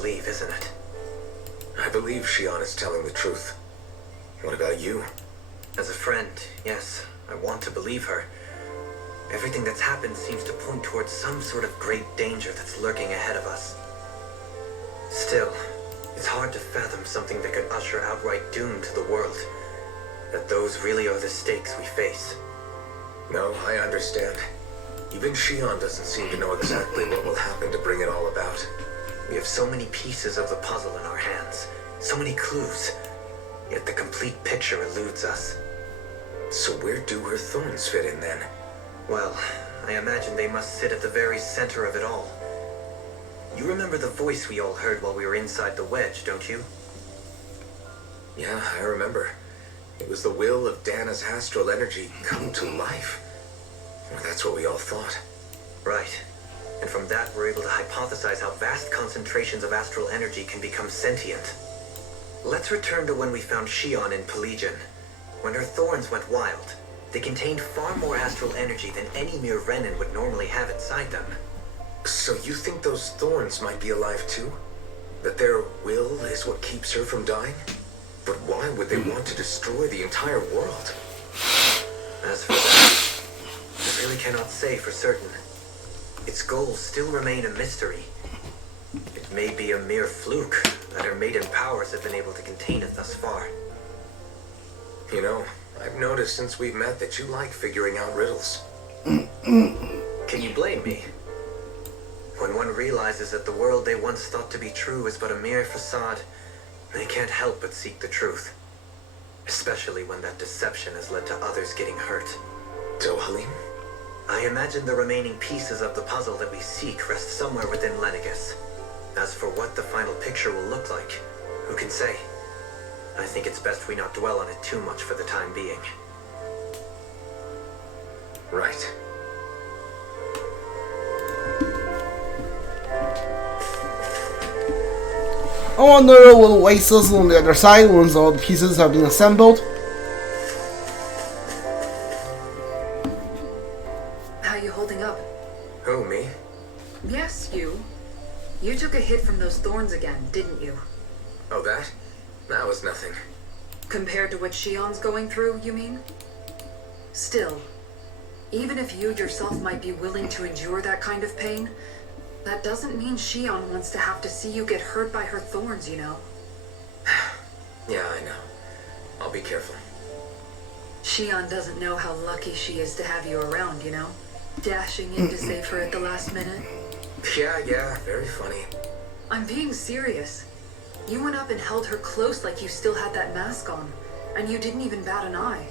believe, isn't it? I believe Shion is telling the truth. What about you? As a friend, yes, I want to believe her. Everything that's happened seems to point towards some sort of great danger that's lurking ahead of us. Still, it's hard to fathom something that could usher outright doom to the world. That those really are the stakes we face. No, I understand. Even Shion doesn't seem to know exactly what will happen to bring it all about. We have so many pieces of the puzzle in our hands, so many clues, yet the complete picture eludes us. So where do her thorns fit in then? Well, I imagine they must sit at the very center of it all. You remember the voice we all heard while we were inside the wedge, don't you? Yeah, I remember. It was the will of Dana's astral energy come to life. Well, that's what we all thought. Right. And from that, we're able to hypothesize how vast concentrations of astral energy can become sentient. Let's return to when we found Shion in Pelagian. When her thorns went wild, they contained far more astral energy than any mere Renan would normally have inside them. So you think those thorns might be alive too? That their will is what keeps her from dying? But why would they want to destroy the entire world? As for that, I really cannot say for certain. Its goals still remain a mystery. It may be a mere fluke that her maiden powers have been able to contain it thus far. You know, I've noticed since we've met that you like figuring out riddles. Can you blame me? When one realizes that the world they once thought to be true is but a mere facade, they can't help but seek the truth. Especially when that deception has led to others getting hurt. So, Halim? I imagine the remaining pieces of the puzzle that we seek rest somewhere within Lenegus. As for what the final picture will look like, who can say? I think it's best we not dwell on it too much for the time being. Right. I wonder what awaits us on the other side once all the pieces have been assembled. How you holding up? Who, me? Yes, you. You took a hit from those thorns again, didn't you? Oh, that? That was nothing. Compared to what Shion's going through, you mean? Still, even if you yourself might be willing to endure that kind of pain, that doesn't mean Shion wants to have to see you get hurt by her thorns, you know? Yeah, I know. I'll be careful. Shion doesn't know how lucky she is to have you around, you know? Dashing in to save her at the last minute. Yeah, very funny. I'm being serious. You went up and held her close like you still had that mask on, and you didn't even bat an eye.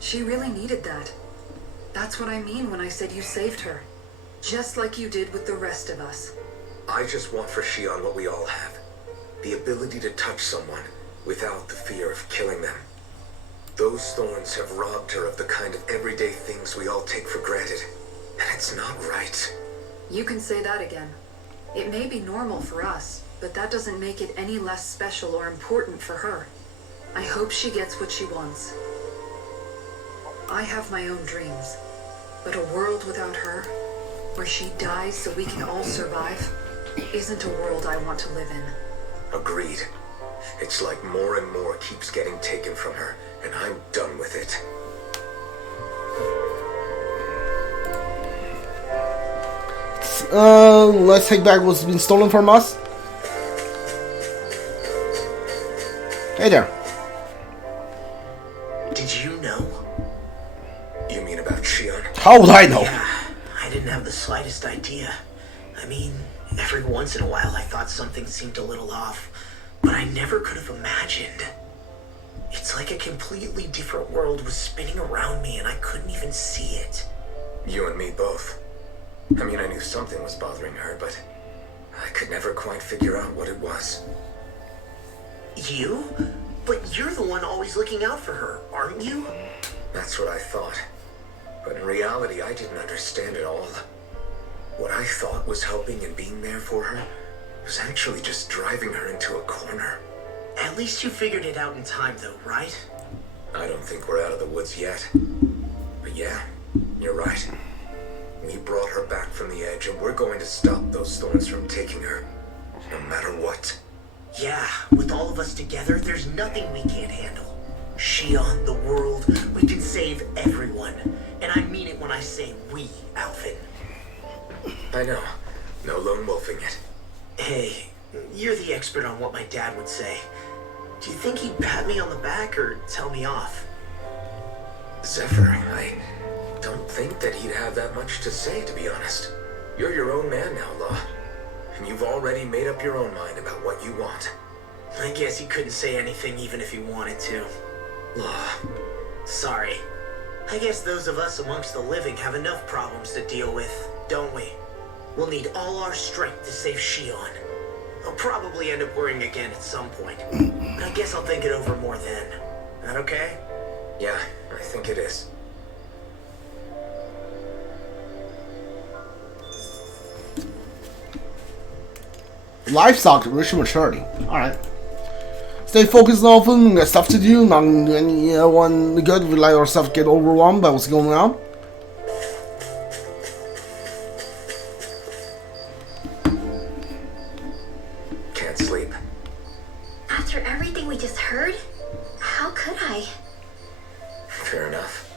She really needed that. That's what I mean when I said you saved her. Just like you did with the rest of us. I just want for Shion what we all have. The ability to touch someone without the fear of killing them. Those thorns have robbed her of the kind of everyday things we all take for granted. And it's not right. You can say that again. It may be normal for us, but that doesn't make it any less special or important for her. I hope she gets what she wants. I have my own dreams, but a world without her, where she dies so we can all survive, isn't a world I want to live in. Agreed. It's like more and more keeps getting taken from her, and I'm done with it. Let's take back what's been stolen from us. Hey there. Did you know? You mean about Shion? How would I know? Yeah, I didn't have the slightest idea. I mean, every once in a while I thought something seemed a little off, but I never could have imagined. It's like a completely different world was spinning around me and I couldn't even see it. You and me both. I mean, I knew something was bothering her, but I could never quite figure out what it was. You? But you're the one always looking out for her, aren't you? That's what I thought. But in reality, I didn't understand it all. What I thought was helping and being there for her was actually just driving her into a corner. At least you figured it out in time though, right? I don't think we're out of the woods yet. But yeah, you're right. We brought her back from the edge and we're going to stop those thorns from taking her. no matter what. Yeah, with all of us together, there's nothing we can't handle. Shion, the world, we can save everyone. And I mean it when I say we, Alvin. I know. No lone wolfing it. Hey, you're the expert on what my dad would say. Do you think he'd pat me on the back or tell me off? Zephyr, I don't think that he'd have that much to say, to be honest. You're your own man now, Law. And you've already made up your own mind about what you want. I guess he couldn't say anything even if he wanted to. Law. Sorry. I guess those of us amongst the living have enough problems to deal with, don't we? We'll need all our strength to save Shion. I'll probably end up worrying again at some point. I guess I'll think it over more then. That okay? Yeah, I think it is. Livestock, rich maturity. Alright. Stay focused on film, got stuff to do, not gonna do anyone good if we let ourselves get overwhelmed by what's going on. Can't sleep. After everything we just heard, how could I? Fair enough.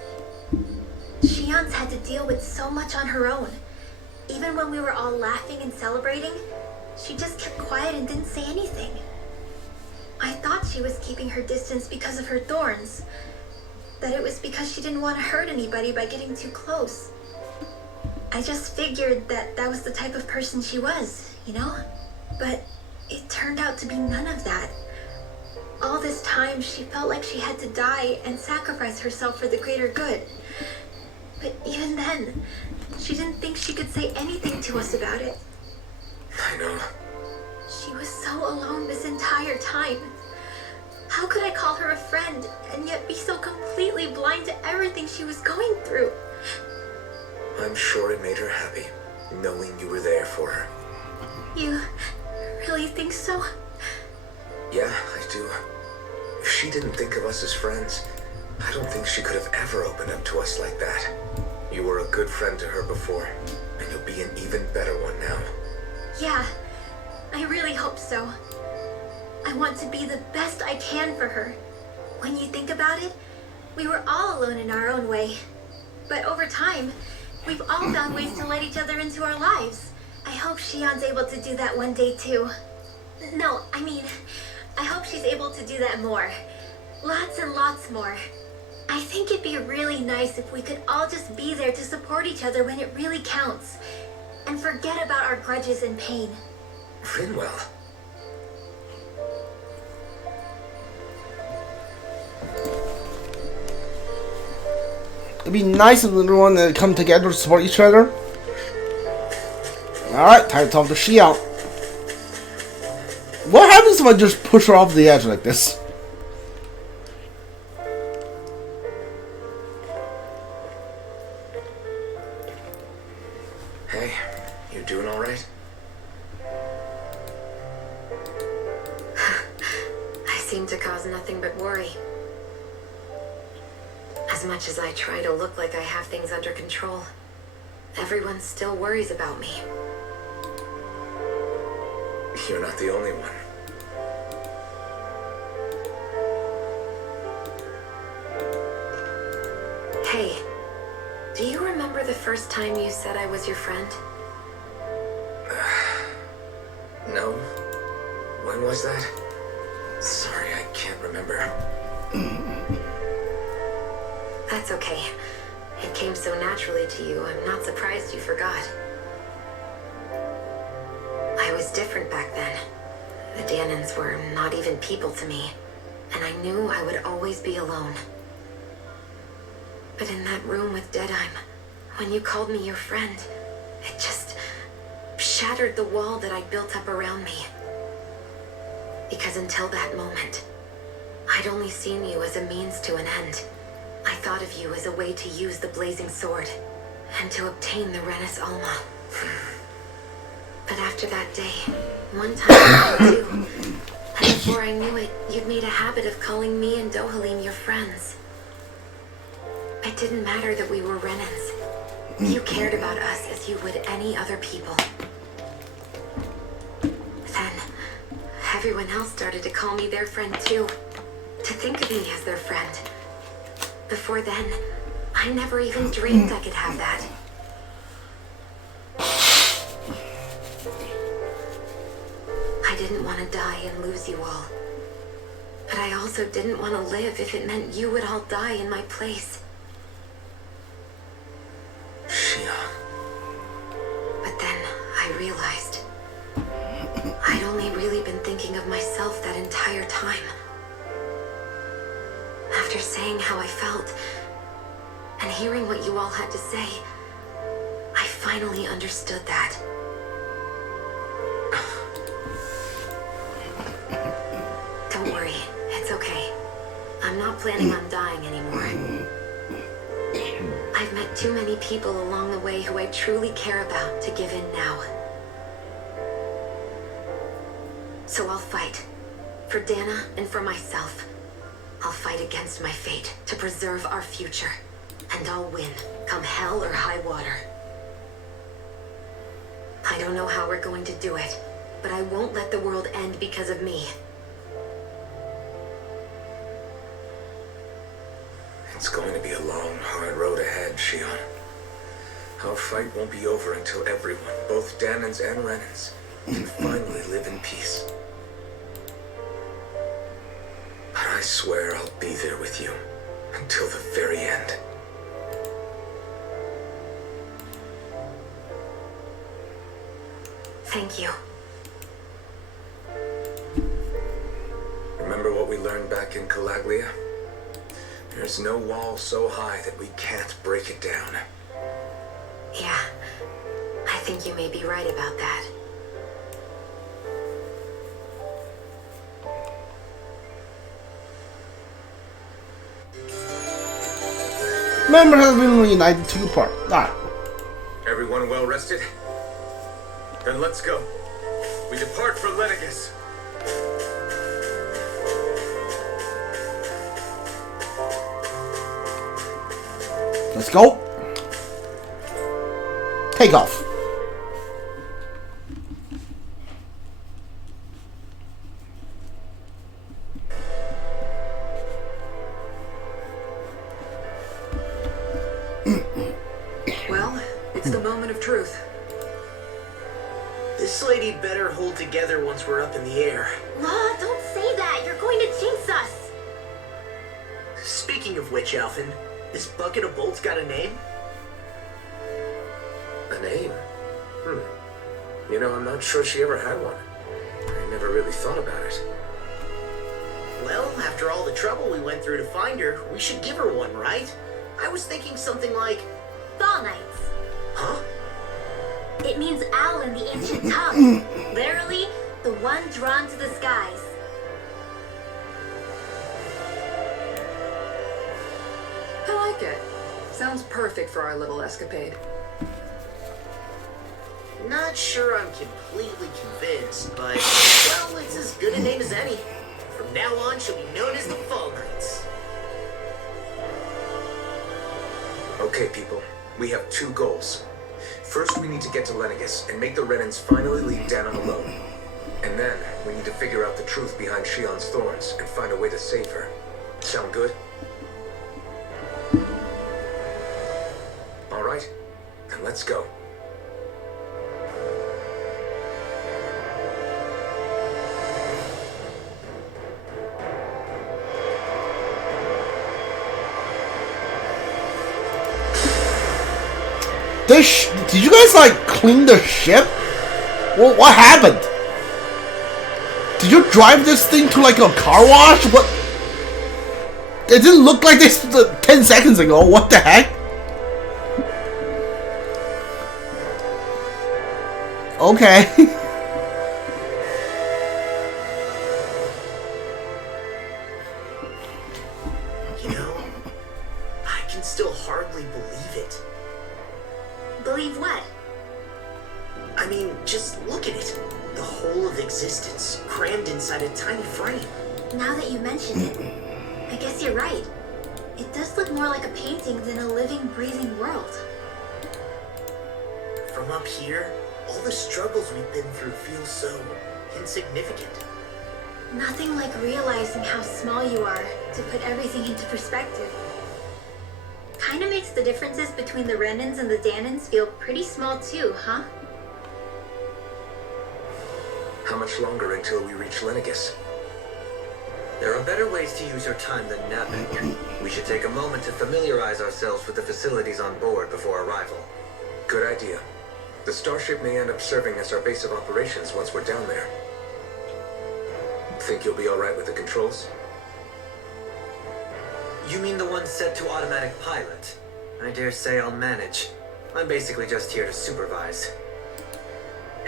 Shion's had to deal with so much on her own. Even when we were all laughing and celebrating, she just kept quiet and didn't say anything. I thought she was keeping her distance because of her thorns. That it was because she didn't want to hurt anybody by getting too close. I just figured that that was the type of person she was, you know? But it turned out to be none of that. All this time, she felt like she had to die and sacrifice herself for the greater good. But even then, she didn't think she could say anything to us about it. I know. She was so alone this entire time. How could I call her a friend and yet be so completely blind to everything she was going through? I'm sure it made her happy, knowing you were there for her. You really think so? Yeah, I do. If she didn't think of us as friends, I don't think she could have ever opened up to us like that. You were a good friend to her before, and you'll be an even better one now. Yeah, I really hope so. I want to be the best I can for her. When you think about it, we were all alone in our own way. But over time, we've all found ways to let each other into our lives. I hope Shion's able to do that one day too. No, I mean, I hope she's able to do that more. Lots and lots more. I think it'd be really nice if we could all just be there to support each other when it really counts. And forget about our grudges and pain. Finwell. It'd be nice if everyone come together to support each other. Alright, time to talk to Shion. What happens if I just push her off the edge like this? Hey, you doing all right? I seem to cause nothing but worry. As much as I try to look like I have things under control, everyone still worries about me. You're not the only one. Hey, do you remember the first time you said I was your friend? No? When was that? Sorry, I can't remember. That's okay. It came so naturally to you, I'm not surprised you forgot. I was different back then. The Dahnans were not even people to me, and I knew I would always be alone. But in that room with Deadheim, when you called me your friend, it just shattered the wall that I'd built up around me. Because until that moment, I'd only seen you as a means to an end. I thought of you as a way to use the blazing sword, and to obtain the Renas Alma. But after that day, one time I came too, and before I knew it, you'd made a habit of calling me and Dohalim your friends. It didn't matter that we were Renans. You cared about us as you would any other people. Then, Everyone else started to call me their friend too. To think of me as their friend. Before then, I never even dreamed I could have that. I didn't want to die and lose you all. But I also didn't want to live if it meant you would all die in my place. Shion. But then I realized I'd only really been thinking of myself that entire time. After saying how I felt and hearing what you all had to say, I finally understood that. Don't worry, it's okay. I'm not planning on dying anymore. I've met too many people along the way who I truly care about to give in now. So I'll fight. For Dahna and for myself. I'll fight against my fate to preserve our future. And I'll win, come hell or high water. I don't know how we're going to do it, but I won't let the world end because of me. It's going to be a long, hard road ahead, Shion. Our fight won't be over until everyone, both Dahnans and Renans, can finally live in peace. But I swear I'll be there with you until the very end. Thank you. Remember what we learned back in Calaglia? There's no wall so high that we can't break it down. Yeah, I think you may be right about that. Member has been reunited to the park. Alright. Everyone well rested? Then let's go. We depart for Lenegus. Let's go. Take off. Well, it's the moment of truth. This lady better hold together once we're up in the air. La, don't say that. You're going to jinx us. Speaking of which, Alphen, this bucket of bolts got a name? A name? You know, I'm not sure she ever had one. I never really thought about it. Well, after all the trouble we went through to find her, we should give her one, right? I was thinking something like... Fall Knights. Huh? It means owl in the ancient tongue. Literally, the one drawn to the skies. I like it. Sounds perfect for our little escapade. Not sure I'm completely convinced, but, well, it's as good a name as any. From now on, she'll be known as the Fall Knights. Okay, people. We have two goals. First, we need to get to Lenegus and make the Renans finally leave Dahnan alone. And then, we need to figure out the truth behind Shion's thorns and find a way to save her. Sound good? Alright, then let's go. Did you guys like clean the ship? What happened? Did you drive this thing to like a car wash? What? It didn't look like this 10 seconds ago. What the heck? Okay. You know, I can still hardly believe it. Believe what? I mean, just look at it. The whole of existence, crammed inside a tiny frame. Now that you mention it, I guess you're right. It does look more like a painting than a living, breathing world. From up here, all the struggles we've been through feel so insignificant. Nothing like realizing how small you are to put everything into perspective. Kinda makes the differences between the Renans and the Dahnans feel pretty small too, huh? How much longer until we reach Lenegis? There are better ways to use your time than napping. We should take a moment to familiarize ourselves with the facilities on board before arrival. Good idea. The starship may end up serving as our base of operations once we're down there. Think you'll be alright with the controls? You mean the one set to automatic pilot? I dare say I'll manage. I'm basically just here to supervise.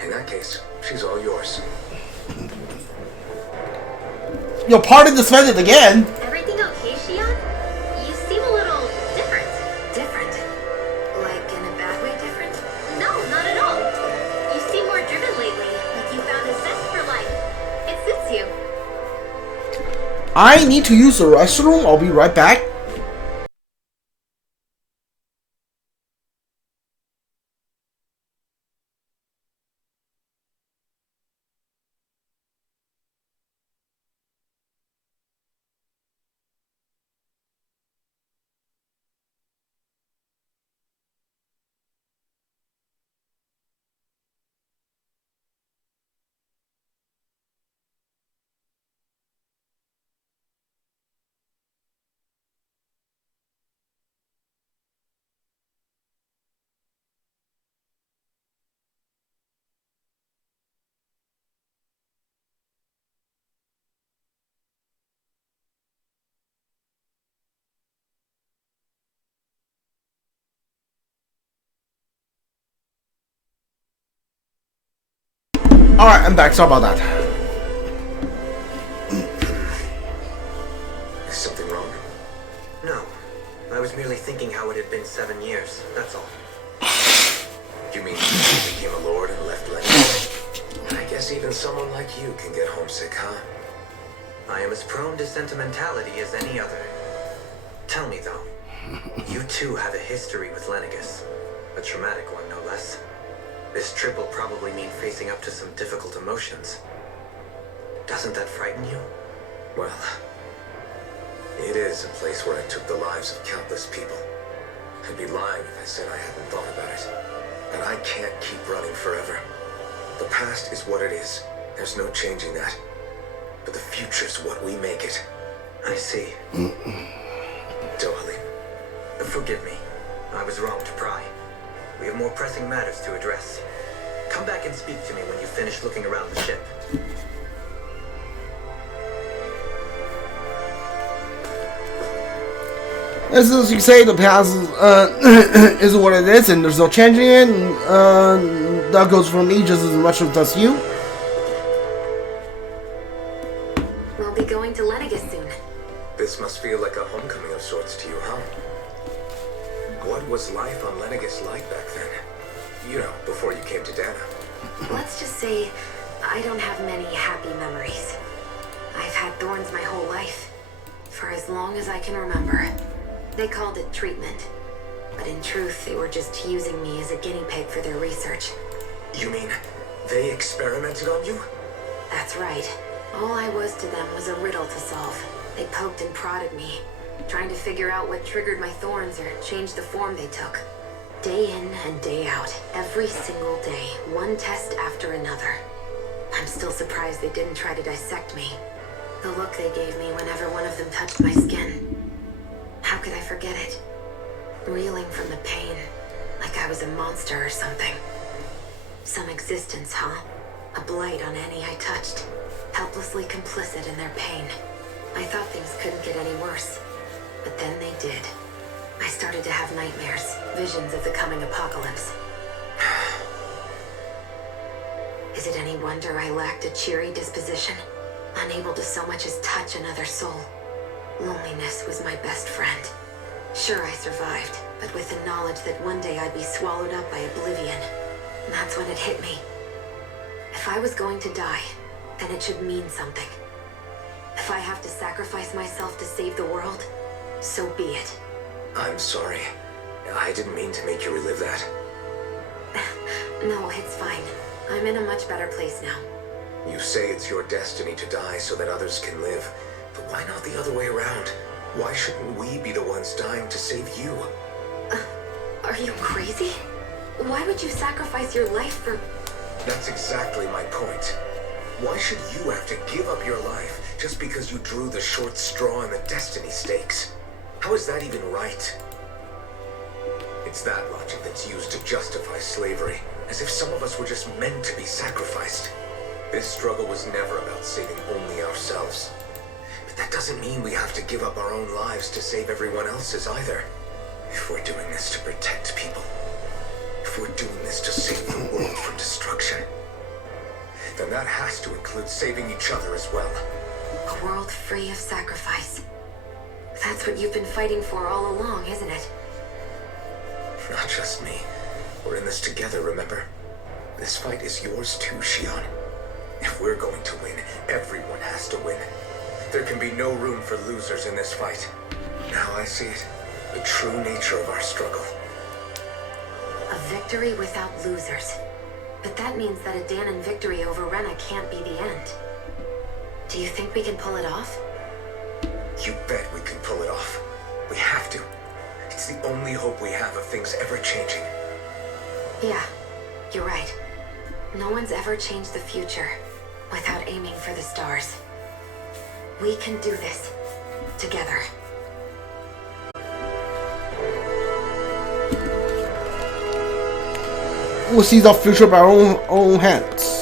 In that case, she's all yours. Your party disbanded again. Everything okay, Shion? You seem a little different. Different? Like in a bad way different? No, not at all. You seem more driven lately, like you found a zest for life. It suits you. I need to use the restroom. I'll be right back. Alright, I'm back. Sorry about that. Is something wrong? No. I was merely thinking how it had been 7 years, that's all. You mean you became a lord and left Lenegis? I guess even someone like you can get homesick, huh? I am as prone to sentimentality as any other. Tell me though, you too have a history with Lenegis. A traumatic one, no less. This trip will probably mean facing up to some difficult emotions. Doesn't that frighten you? Well, it is a place where I took the lives of countless people. I'd be lying if I said I hadn't thought about it. And I can't keep running forever. The past is what it is. There's no changing that. But the future's what we make it. I see. Darling. Forgive me. I was wrong to pry. We have more pressing matters to address. Come back and speak to me when you finish looking around the ship. As you say, the past is what it is, and there's no changing it. And, that goes for me just as much as it does you. We'll be going to Lenegis soon. This must feel like a homecoming of sorts to you, huh? What was life on Lenegis like back then? You know, before you came to Dahna. Let's just say I don't have many happy memories. I've had thorns my whole life, for as long as I can remember. They called it treatment, but in truth, they were just using me as a guinea pig for their research. You mean they experimented on you? That's right. All I was to them was a riddle to solve. They poked and prodded me, trying to figure out what triggered my thorns or changed the form they took. Day in and day out, every single day, one test after another. I'm still surprised they didn't try to dissect me. The look they gave me whenever one of them touched my skin. How could I forget it? Reeling from the pain, like I was a monster or something. Some existence, huh? A blight on any I touched, helplessly complicit in their pain. I thought things couldn't get any worse, but then they did. I started to have nightmares, visions of the coming apocalypse. Is it any wonder I lacked a cheery disposition, unable to so much as touch another soul? Loneliness was my best friend. Sure, I survived, but with the knowledge that one day I'd be swallowed up by oblivion. And that's when it hit me. If I was going to die, then it should mean something. If I have to sacrifice myself to save the world, so be it. I'm sorry. I didn't mean to make you relive that. No, it's fine. I'm in a much better place now. You say it's your destiny to die so that others can live, but why not the other way around? Why shouldn't we be the ones dying to save you? Are you crazy? Why would you sacrifice your life for... That's exactly my point. Why should you have to give up your life just because you drew the short straw in the destiny stakes? How is that even right? It's that logic that's used to justify slavery, as if some of us were just meant to be sacrificed. This struggle was never about saving only ourselves. But that doesn't mean we have to give up our own lives to save everyone else's either. If we're doing this to protect people, if we're doing this to save the world from destruction, then that has to include saving each other as well. A world free of sacrifice. That's what you've been fighting for all along, isn't it? Not just me. We're in this together, remember? This fight is yours too, Shion. If we're going to win, everyone has to win. There can be no room for losers in this fight. Now I see it. The true nature of our struggle. A victory without losers. But that means that a Dahnan victory over Rena can't be the end. Do you think we can pull it off? You bet we can pull it off. We have to. It's the only hope we have of things ever changing. Yeah, you're right. No one's ever changed the future without aiming for the stars. We can do this together. We'll seize our future by our own hands.